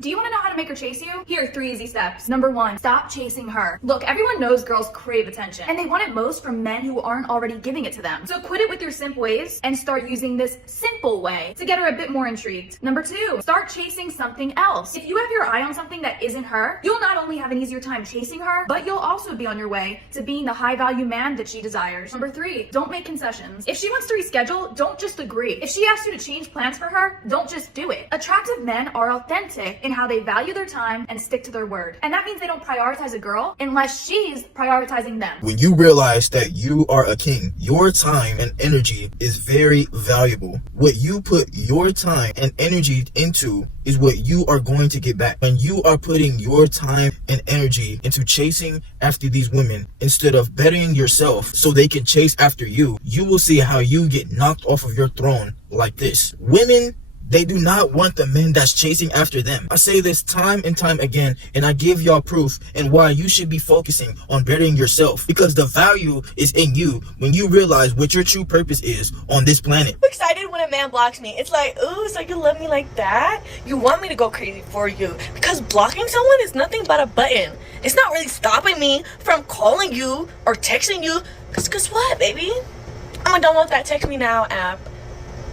Do you want to know how to make her chase you? Here are 3 easy steps. Number 1, stop chasing her. Look, everyone knows girls crave attention, and they want it most from men who aren't already giving it to them. So quit it with your simp ways and start using this simple way to get her a bit more intrigued. Number 2, start chasing something else. If you have your eye on something that isn't her, you'll not only have an easier time chasing her, but you'll also be on your way to being the high value man that she desires. Number 3, don't make concessions. If she wants to reschedule, don't just agree. If she asks you to change plans for her, don't just do it. Attractive men are authentic in how they value their time and stick to their word. And that means they don't prioritize a girl unless she's prioritizing them. When you realize that you are a king, your time and energy is very valuable. What you put your time and energy into is what you are going to get back. When you are putting your time and energy into chasing after these women instead of bettering yourself so they can chase after you, you will see how you get knocked off of your throne like this. Women, they do not want the men that's chasing after them. I say this time and time again, and I give y'all proof and why you should be focusing on bettering yourself, because the value is in you when you realize what your true purpose is on this planet. I'm excited when a man blocks me. It's like, ooh, so you love me like that? You want me to go crazy for you. Because blocking someone is nothing but a button. It's not really stopping me from calling you or texting you. Because guess what, baby? I'm going to download that Text Me Now app.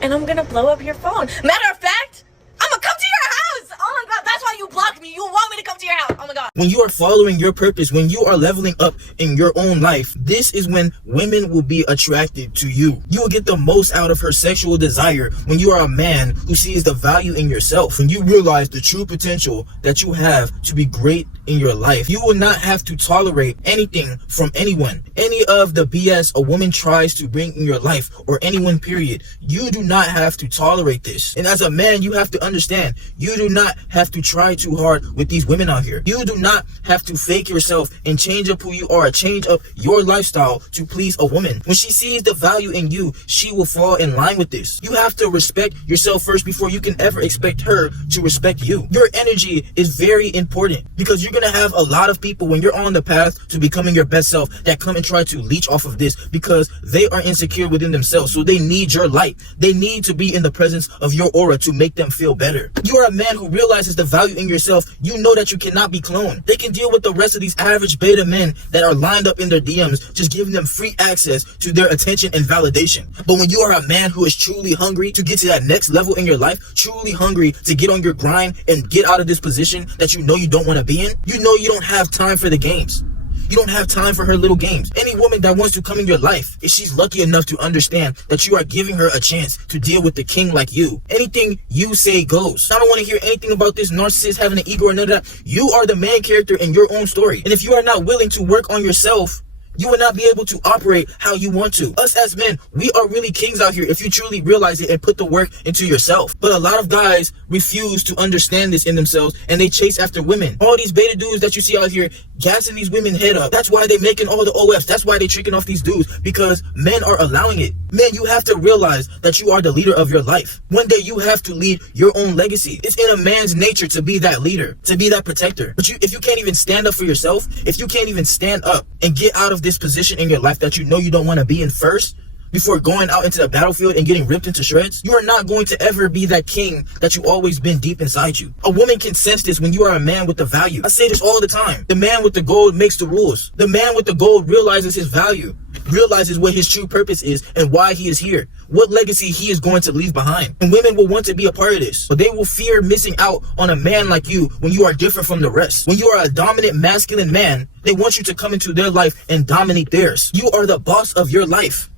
And I'm gonna blow up your phone. Matter of fact, I'm gonna come to your house. Oh my god, that's why you blocked me. You want me to come to your house. Oh my god. When you are following your purpose, when you are leveling up in your own life, this is when women will be attracted to you. You will get the most out of her sexual desire when you are a man who sees the value in yourself. When you realize the true potential that you have to be great in your life, you will not have to tolerate anything from anyone. Any of the BS a woman tries to bring in your life, or anyone period, you do not have to tolerate this. And as a man, you have to understand, you do not have to try too hard with these women out here. You do not have to fake yourself and change up who you are, change up your lifestyle to please a woman. When she sees the value in you, she will fall in line with this. You have to respect yourself first before you can ever expect her to respect you. Your energy is very important, because you're gonna have a lot of people when you're on the path to becoming your best self that come and try to leech off of this because they are insecure within themselves. So they need your light. They need to be in the presence of your aura to make them feel better. You are a man who realizes the value in yourself. You know that you cannot be cloned. They can deal with the rest of these average beta men that are lined up in their DMs, just giving them free access to their attention and validation. But when you are a man who is truly hungry to get to that next level in your life, truly hungry to get on your grind and get out of this position that you know you don't want to be in, you know you don't have time for the games. You don't have time for her little games. Any woman that wants to come in your life, if she's lucky enough to understand that you are giving her a chance to deal with the king like you, anything you say goes. I don't want to hear anything about this narcissist having an ego or none of that. You are the main character in your own story. And if you are not willing to work on yourself, you will not be able to operate how you want to. Us as men, we are really kings out here if you truly realize it and put the work into yourself. But a lot of guys refuse to understand this in themselves, and they chase after women. All these beta dudes that you see out here gassing these women head up. That's why they making all the OFs. That's why they tricking off these dudes, because men are allowing it. Men, you have to realize that you are the leader of your life. One day you have to lead your own legacy. It's in a man's nature to be that leader, to be that protector. But if you can't even stand up for yourself, if you can't even stand up and get out of this position in your life that you know you don't want to be in first, before going out into the battlefield and getting ripped into shreds, you are not going to ever be that king that you always been deep inside you. A woman can sense this when you are a man with the value. I say this all the time. The man with the gold makes the rules. The man with the gold realizes his value, realizes what his true purpose is and why he is here, what legacy he is going to leave behind. And women will want to be a part of this, but they will fear missing out on a man like you when you are different from the rest. When you are a dominant masculine man, they want you to come into their life and dominate theirs. You are the boss of your life.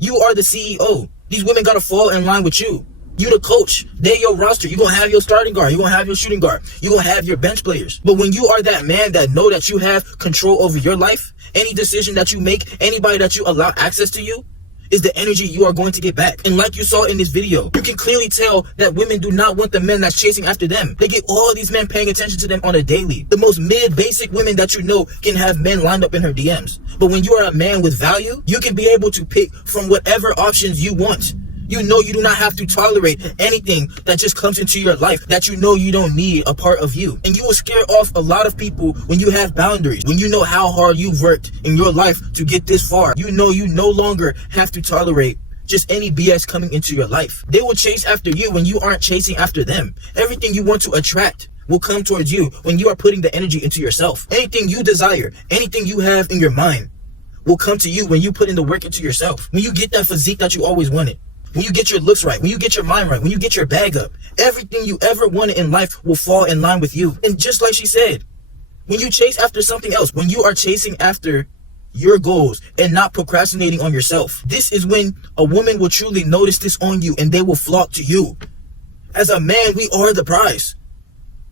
You are the CEO. These women gotta fall in line with you. You the coach. They're your roster. You're gonna have your starting guard. You're gonna have your shooting guard. You're gonna have your bench players. But when you are that man that know that you have control over your life, any decision that you make, anybody that you allow access to you, is the energy you are going to get back. And like you saw in this video, you can clearly tell that women do not want the men that's chasing after them. They get all these men paying attention to them on a daily. The most mid-basic women that you know can have men lined up in her DMs. But when you are a man with value, you can be able to pick from whatever options you want. You know you do not have to tolerate anything that just comes into your life that you know you don't need a part of you. And you will scare off a lot of people when you have boundaries, when you know how hard you've worked in your life to get this far. You know you no longer have to tolerate just any BS coming into your life. They will chase after you when you aren't chasing after them. Everything you want to attract will come towards you when you are putting the energy into yourself. Anything you desire, anything you have in your mind will come to you when you put in the work into yourself. When you get that physique that you always wanted, when you get your looks right, when you get your mind right, when you get your bag up, everything you ever wanted in life will fall in line with you. And just like she said, when you chase after something else, when you are chasing after your goals and not procrastinating on yourself, this is when a woman will truly notice this on you and they will flock to you. As a man, we are the prize.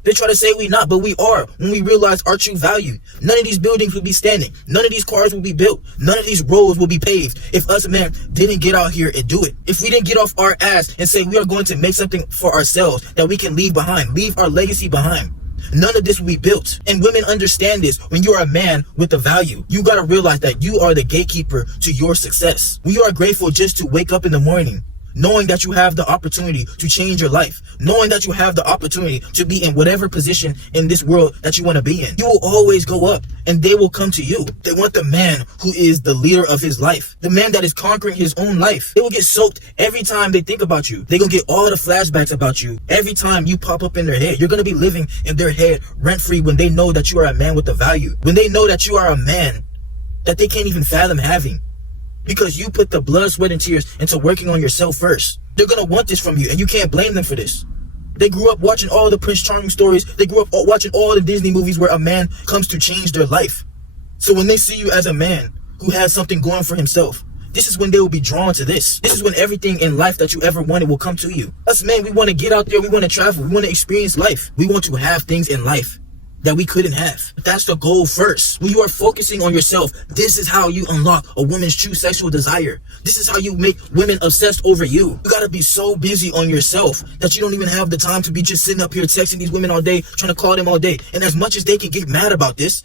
They try to say we not, but we are when we realize our true value. None of these buildings would be standing. None of these cars will be built. None of these roads will be paved if us men didn't get out here and do it. If we didn't get off our ass and say we are going to make something for ourselves that we can leave behind, leave our legacy behind, none of this will be built. And women understand this. When you're a man with a value, you got to realize that you are the gatekeeper to your success. When you are grateful just to wake up in the morning, knowing that you have the opportunity to change your life, knowing that you have the opportunity to be in whatever position in this world that you want to be in, you will always go up and they will come to you. They want the man who is the leader of his life, the man that is conquering his own life. They will get soaked every time they think about you. They're going to get all the flashbacks about you every time you pop up in their head. You're going to be living in their head rent-free when they know that you are a man with a value, when they know that you are a man that they can't even fathom having. Because you put the blood, sweat, and tears into working on yourself first. They're going to want this from you, and you can't blame them for this. They grew up watching all the Prince Charming stories. They grew up watching all the Disney movies where a man comes to change their life. So when they see you as a man who has something going for himself, this is when they will be drawn to this. This is when everything in life that you ever wanted will come to you. Us men, we want to get out there. We want to travel. We want to experience life. We want to have things in life that we couldn't have. That's the goal first. When you are focusing on yourself, this is how you unlock a woman's true sexual desire. This is how you make women obsessed over you. You gotta be so busy on yourself that you don't even have the time to be just sitting up here texting these women all day, trying to call them all day. And as much as they can get mad about this,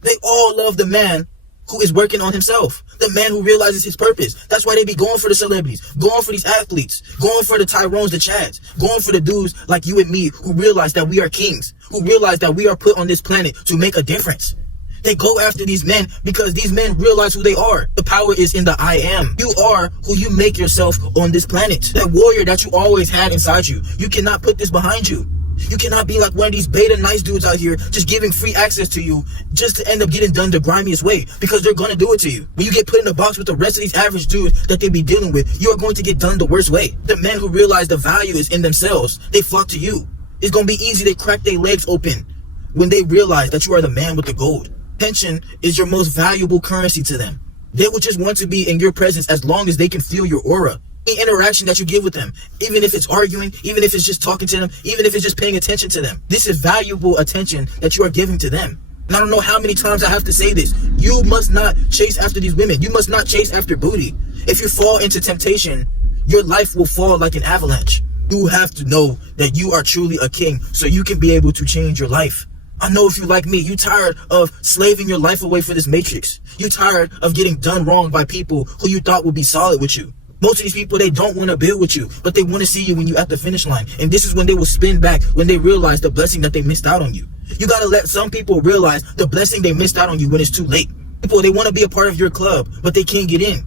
they all love the man who is working on himself, the man who realizes his purpose. That's why they be going for the celebrities, going for these athletes, going for the Tyrones, the Chads, going for the dudes like you and me who realize that we are kings, who realize that we are put on this planet to make a difference. They go after these men because these men realize who they are. The power is in the I am. You are who you make yourself on this planet. That warrior that you always had inside you. You cannot put this behind you. You cannot be like one of these beta nice dudes out here just giving free access to you just to end up getting done the grimiest way, because they're going to do it to you. When you get put in a box with the rest of these average dudes that they be dealing with, you are going to get done the worst way. The men who realize the value is in themselves, they flock to you. It's going to be easy to crack their legs open when they realize that you are the man with the gold. Attention is your most valuable currency to them. They will just want to be in your presence as long as they can feel your aura. Any interaction that you give with them, even if it's arguing, even if it's just talking to them, even if it's just paying attention to them, this is valuable attention that you are giving to them. And I don't know how many times I have to say this. You must not chase after these women. You must not chase after booty. If you fall into temptation, your life will fall like an avalanche. You have to know that you are truly a king so you can be able to change your life. I know if you like me, you tired of slaving your life away for this matrix. You tired of getting done wrong by people who you thought would be solid with you. Most of these people, they don't want to build with you, but they want to see you when you're at the finish line. And this is when they will spin back when they realize the blessing that they missed out on you. You got to let some people realize the blessing they missed out on you when it's too late. People, they want to be a part of your club, but they can't get in.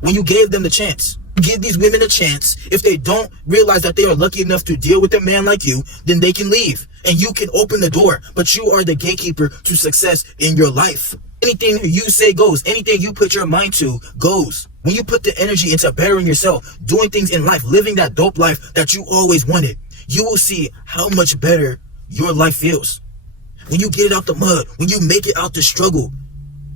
When you gave them the chance, give these women a chance. If they don't realize that they are lucky enough to deal with a man like you, then they can leave and you can open the door, but you are the gatekeeper to success in your life. Anything you say goes. Anything you put your mind to goes. When you put the energy into bettering yourself, doing things in life, living that dope life that you always wanted, you will see how much better your life feels. When you get it out the mud, when you make it out the struggle,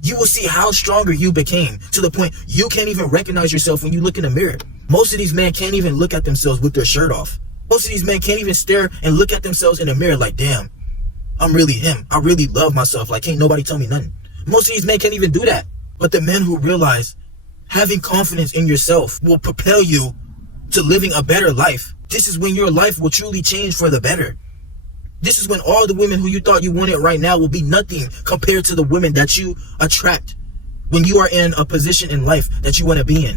you will see how stronger you became, to the point you can't even recognize yourself when you look in the mirror. Most of these men can't even look at themselves with their shirt off. Most of these men can't even stare and look at themselves in the mirror like, damn, I'm really him. I really love myself. Like, can't nobody tell me nothing. Most of these men can't even do that. But the men who realize having confidence in yourself will propel you to living a better life. This is when your life will truly change for the better. This is when all the women who you thought you wanted right now will be nothing compared to the women that you attract when you are in a position in life that you want to be in.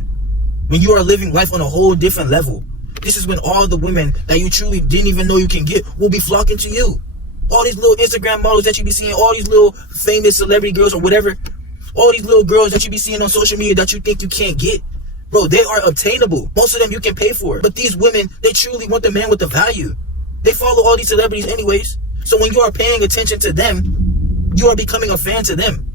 When you are living life on a whole different level. This is when all the women that you truly didn't even know you can get will be flocking to you. All these little Instagram models that you be seeing, all these little famous celebrity girls or whatever, all these little girls that you be seeing on social media that you think you can't get, bro, they are obtainable. Most of them you can pay for. But these women, they truly want the man with the value. They follow all these celebrities anyways. So when you are paying attention to them, you are becoming a fan to them.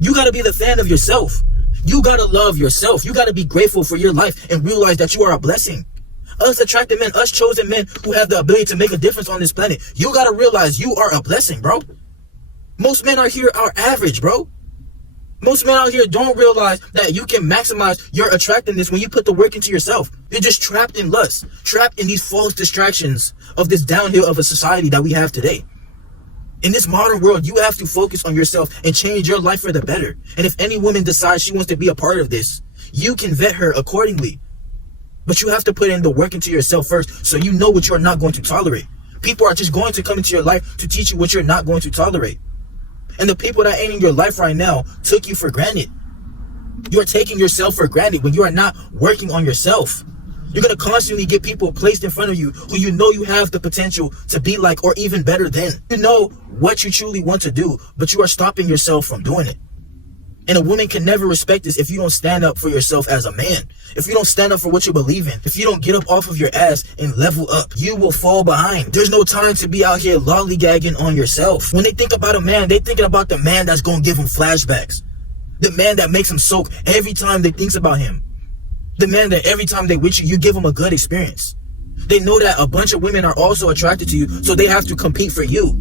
You got to be the fan of yourself. You got to love yourself. You got to be grateful for your life and realize that you are a blessing. Us attracted men, us chosen men who have the ability to make a difference on this planet, you got to realize you are a blessing, bro. Most men out here are average, bro. Most men out here don't realize that you can maximize your attractiveness when you put the work into yourself. You're just trapped in lust, trapped in these false distractions of this downhill of a society that we have today. In this modern world, you have to focus on yourself and change your life for the better. And if any woman decides she wants to be a part of this, you can vet her accordingly. But you have to put in the work into yourself first so you know what you're not going to tolerate. People are just going to come into your life to teach you what you're not going to tolerate. And the people that ain't in your life right now took you for granted. You're taking yourself for granted when you are not working on yourself. You're going to constantly get people placed in front of you who you know you have the potential to be like or even better than. You know what you truly want to do, but you are stopping yourself from doing it. And a woman can never respect this if you don't stand up for yourself as a man. If you don't stand up for what you believe in. If you don't get up off of your ass and level up, you will fall behind. There's no time to be out here lollygagging on yourself. When they think about a man, they're thinking about the man that's going to give them flashbacks. The man that makes them soak every time they thinks about him. The man that every time they with you, you give them a good experience. They know that a bunch of women are also attracted to you, so they have to compete for you.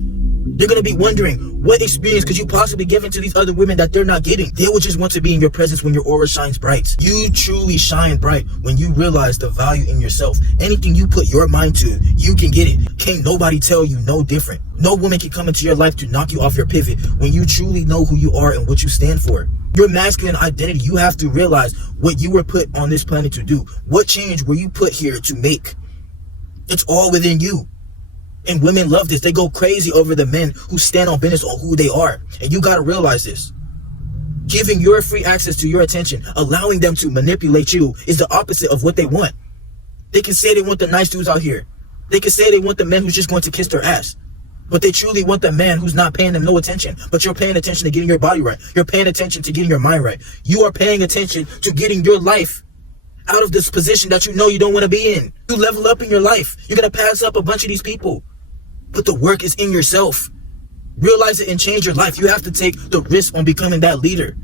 They're going to be wondering, what experience could you possibly give into these other women that they're not getting? They will just want to be in your presence when your aura shines bright. You truly shine bright when you realize the value in yourself. Anything you put your mind to, you can get it. Can't nobody tell you no different. No woman can come into your life to knock you off your pivot when you truly know who you are and what you stand for. Your masculine identity, you have to realize what you were put on this planet to do. What change were you put here to make? It's all within you. And women love this. They go crazy over the men who stand on business on who they are. And you got to realize this. Giving your free access to your attention, allowing them to manipulate you is the opposite of what they want. They can say they want the nice dudes out here. They can say they want the men who's just going to kiss their ass. But they truly want the man who's not paying them no attention. But you're paying attention to getting your body right. You're paying attention to getting your mind right. You are paying attention to getting your life out of this position that you know you don't want to be in. You level up in your life. You're going to pass up a bunch of these people. But the work is in yourself. Realize it and change your life. You have to take the risk on becoming that leader.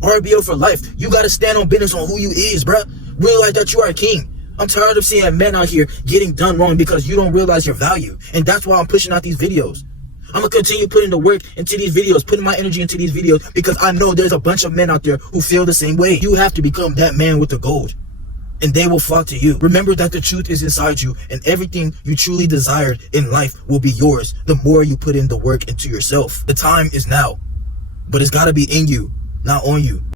RBO for life. You got to stand on business on who you is, bruh. Realize that you are a king. I'm tired of seeing men out here getting done wrong because you don't realize your value. And that's why I'm pushing out these videos. I'm going to continue putting the work into these videos, putting my energy into these videos because I know there's a bunch of men out there who feel the same way. You have to become that man with the gold. And they will flock to you. Remember that the truth is inside you and everything you truly desired in life will be yours the more you put in the work into yourself. The time is now, but it's got to be in you, not on you.